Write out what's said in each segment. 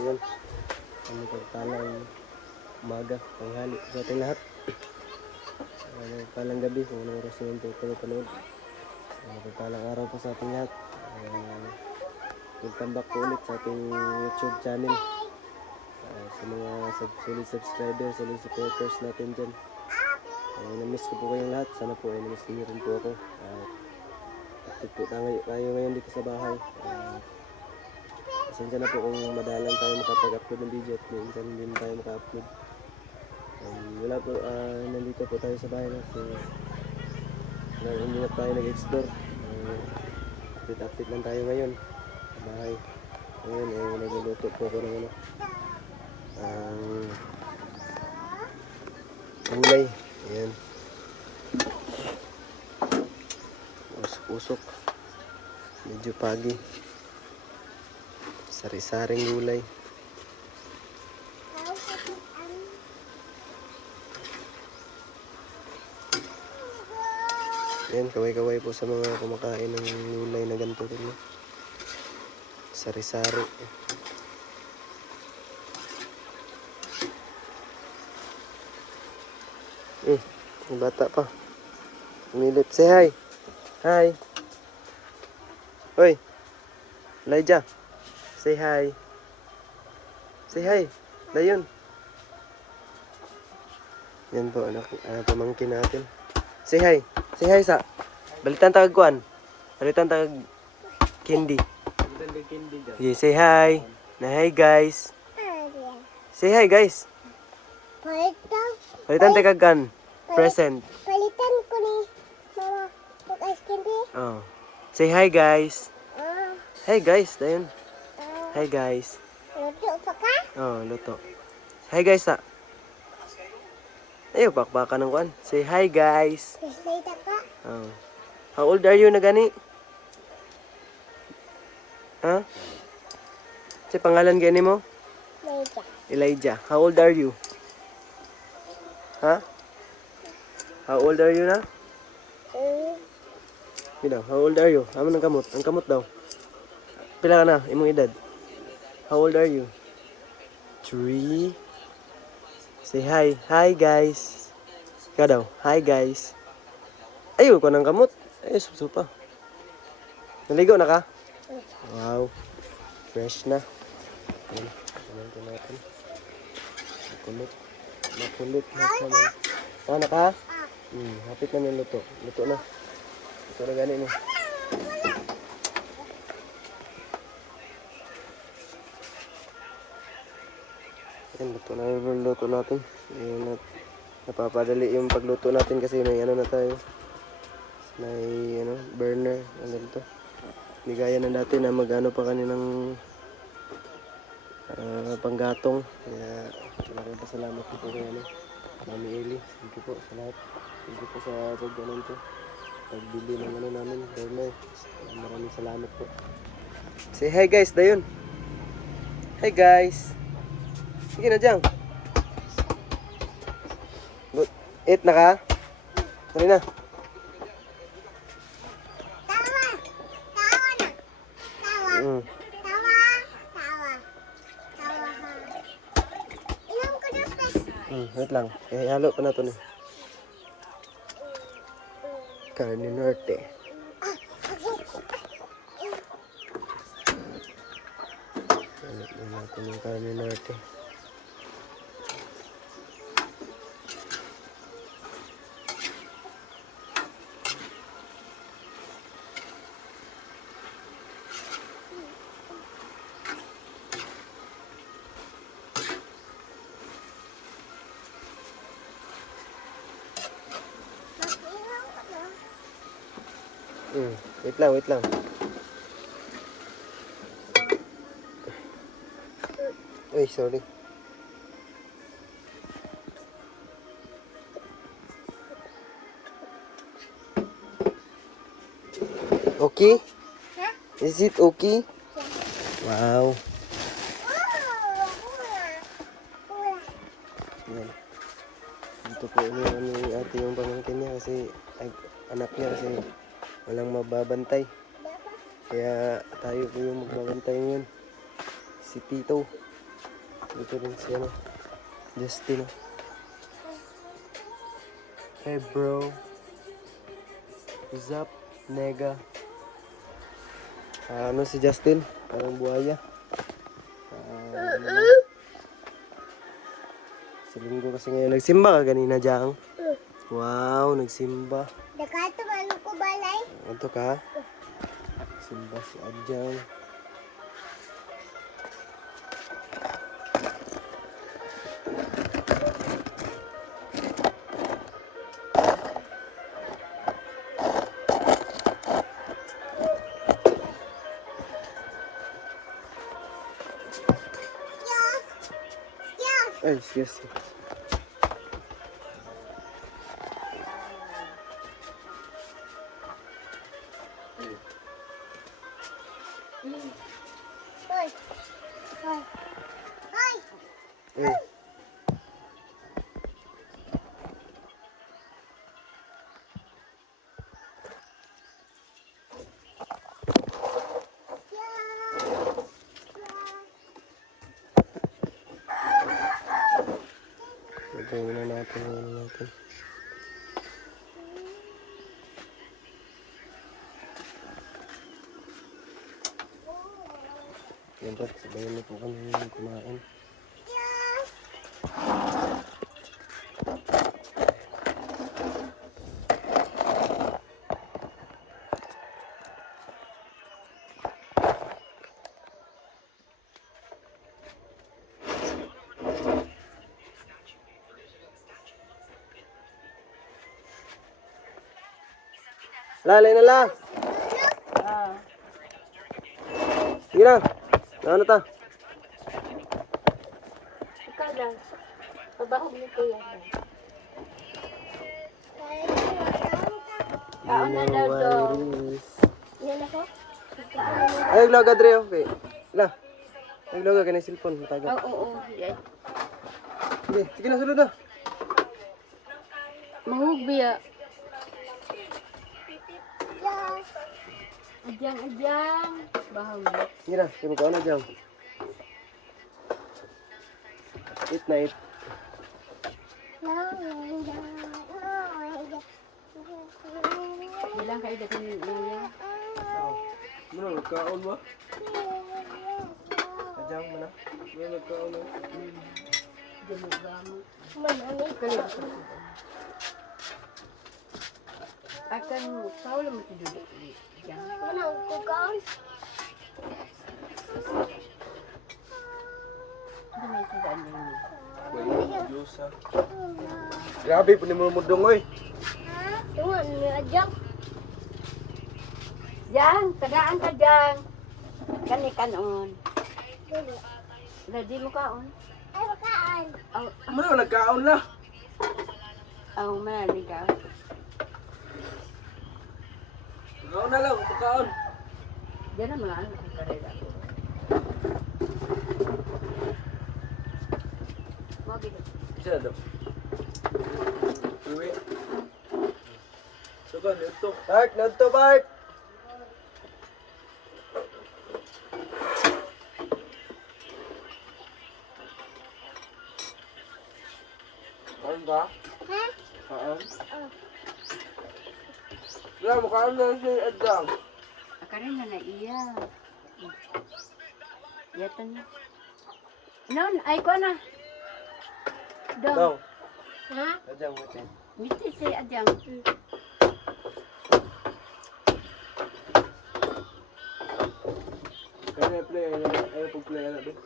Ayun. Kami pagpalang umaga, tanghali sa ating lahat. Pagpalang gabi kung anong oras yun po panood. Pagpalang araw po sa ating lahat. Welcome back po ulit sa ating YouTube channel. Sa mga solid subscribers, solid supporters natin dyan. Na-miss ko po kayong lahat. Sana po ay na-miss niyo rin po ako. Update po tayo ngayon dito sa bahay. Pasensya na po kung madalang tayo makapag-upload ng video at minsan hindi na tayo maka-upload. Wala po, nandito po tayo sa bahay na. So, hindi na tayo nag-explore. Update lang tayo ngayon sa bahay. Ngayon, nagluluto po ako ng gulay. Ayan. Usok-usok. Medyo pagi. Sari-saring gulay. Ayan, kaway-kaway po sa mga kumakain ng gulay na ganito rin. Sari-sari. Yung bata pa. Umilip. Say hi. Hi. Hoy. Elijah. Say hi. Say hi. Dayon. Yan po, anak, pamangkin natin. Say hi. Say hi sa. Balitan tagag kuan. Balitan tagag candy. Yeah, say hi. Na hi guys. Say hi guys. Balitan tagag kan. Present. Palitan ko ni mama pag ice candy. Oh. Say hi guys. Hi guys, dayon. Hi guys. Luto pa ka? Oh, luto. Hi guys sa. Ayo, bakbakan ng kuan. Say hi guys. Excited ka? Oh. How old are you na gani? Ha? Si pangalan gani mo? Meja. Elijah. How old are you? Ha? How old are you na? Daw, how old are you? Amo ng kamot. Ang kamot daw. Pila ka na? Imong edad? How old are you? 3. Say hi. Hi guys. Ikaw daw. Hi guys. Ayaw ko ng kamot. Ay, supa. Naligo na ka? Wow. Fresh na. Ayan. Ito natin. Makulit. Makulit. Makulit. Ano ka? Hapit na yung luto. Luto na. Luto na gani no. Ayan, luto na yung luto natin. Ayan, napapadali yung pagluto natin kasi may ano na tayo. May burner. Ano dito. Hindi gaya na dati na mag-ano pa kaninang panggatong. Kaya maraming pasalamat po kay Mami Eli. Thank you po sa lahat. Thank you po sa pag-ganon to. Pagbili ng namin, burner. Maraming salamat po. Say hi guys, dayon. Hi guys. Sige na dyan. Good. Eat na ka? Tari na. Tawa. Tawa na. Tawa. Tawa. Tawa. Tawa ha. Inom ko na stress. Wait lang. Halo pa na ito. Carne Norte. Halo na natin yung Carne Norte. Wait lang, wait lang. Uy, sorry. Okay? Huh? Is it okay? Wow. Yan. Dito po yung ate yung pamangkin niya kasi anak niya kasi walang mababantay. Kaya tayo po yung magbabantay ngayon. Si Tito. Dito rin si ano, Justin. Hey bro. What's up, nega? Ano si Justin? Parang buhaya. Sa linggo kasi ngayon. Nagsimba ka ganina, Jang? Wow, nagsimba. Dakato man ko balay. Ito ka? Simba si Adjang. Yes. Yes. Ay, yes. Hoy. Hoy. Hoy. Eh, gagawin na natin. Yan po, sabayan na po kami kumain. Lalay na lang! Sige na! Ano ta? Ikaw lang. Pabahog ni Kuya lang. Kaon na daw daw. Virus. Yan ako? Ay, naglaw ka, Dre. Okay. Ila. Naglaw ka, kanay cellphone. Mataga. Oo. Yan. Sige, sige na, sulod na. Mahug biya. Adyang. Bahog. Sige na, sige magkaon na dyan. Eat na eat. Bilang kayo dito ni Kuya. Muna, nagkaon ba? Adyang mo na. Muna, nagkaon na. Akan kau lang matidulog. Adyang. Ano may tandaan din niya? Diyos ha. Grabe, panimulmudong oy. Jang, tagaan ka Jang. Kani kanon. Ready mo kaon? Muna, nagkaon na. Aw, manali ka. Nagkaon na lang, pagkaon. Diyan na mga ano ang karela ko. Mabili. Isa na daw. Uwi. Sugan, ito. Bart, nanto Bart. Kaon ka? Kaon? Wala, makaon na si Edgang. Akarin na iya. Yatan na. Non, ay ko na. Ikaw. Dong. Ha? Edgang, wait. Miti si Adyang. Kaya play, ayaw pag-play na doon.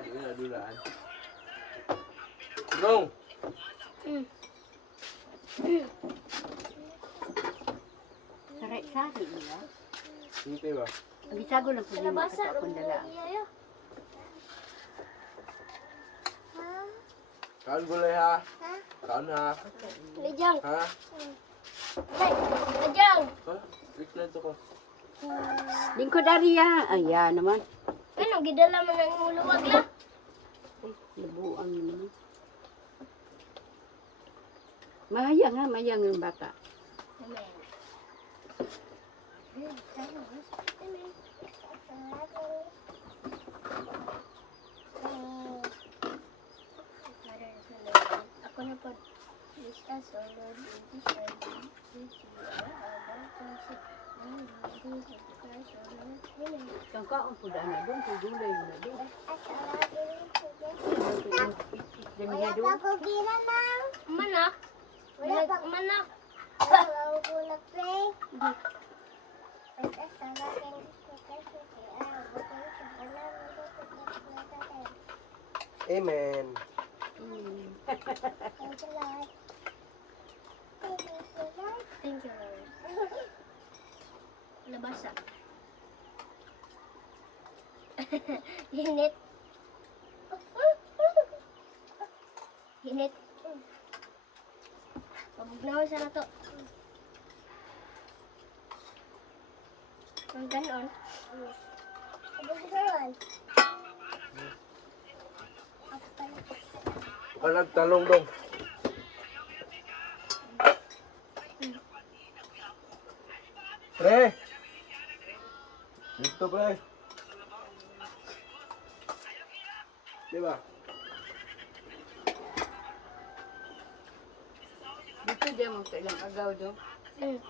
Hindi na dulaan. No! Saray-sari niya. Hintay ba? Ang isago lang po niya makata akong dala. Kaon gulay ha? Kaon ha? Ajang. Ha? Ajang. Ha? Wait na ito ko. Lingkod Aria. Ayan naman. Ano, gidala mo ng muluwag la? Ay, labuan mo naman. Mahayang ha, mahayang yung bata. Amen. Kang kaon po daan na doon, gulay na doon. Dami Wala na pa doon. ko gira nang. Manak. Wala pa Manak. Wala ko nag-play. Basta sa akin gusto kasi ayaw ko kayo sa kanan. Amen. Thank you, Lord. Thank you, Lord. Thank you, Lord. Labasa. Hinit. Hinit. Pabugnawan sa nato. Ang ganon. Abog doon. Walang talong dong. Pre! Dito pre! Diba? Dito dyan mo sa ilang agaw doon. Mm.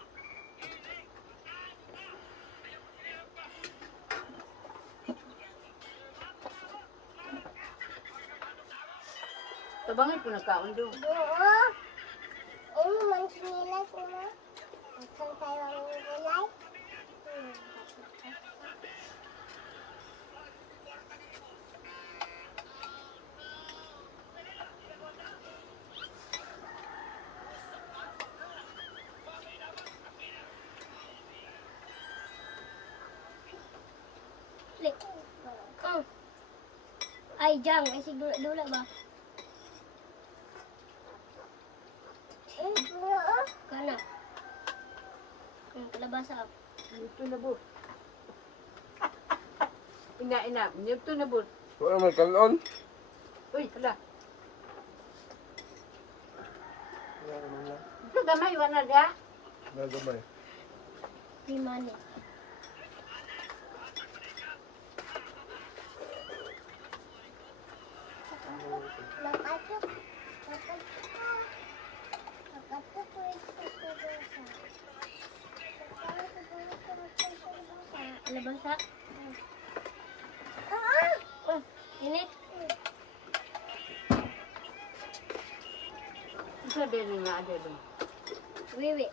Tabangan po na kaon doon. Oo. Ano man sinilas mo? Saan tayo ang gulay? Flick. Ay, jang. Ay, dula ba? Oo. Kana. Kalabasa. Dito na bud. Ina, dito na bud. Wala may kalon. Uy, hala. Wala naman lang. Ito gamay, wala na. Nagamay. Di mani. Makatok. Makatok ko ito sa dosa. Kalabasa. Oo. Oh, init. Isa din nga ada doon. Wiwi.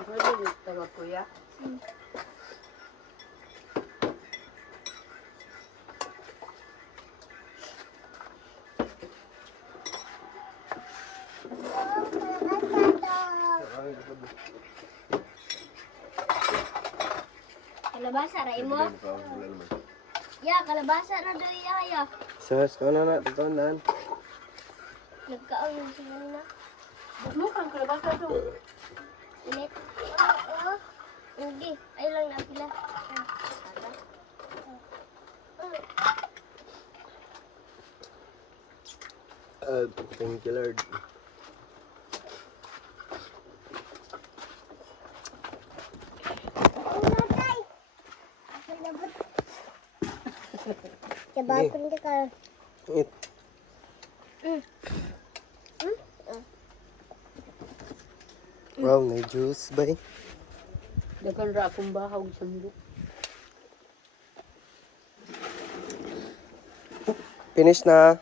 Isa din tawag kuya. Kalabasa, rai mo. Ya, kalabasa na doon ya. Sus, kau na tutunan. Nagkaon yung sila na. Mo kang kalabasa doon. Init. Oo. Hindi. Ay lang na pila. Thank you Lord. Natay. Kalabot. Kabapon ka ka. It. Wow, may juice ba eh? Dagan ra akong bahaw sa mulo. Finish na.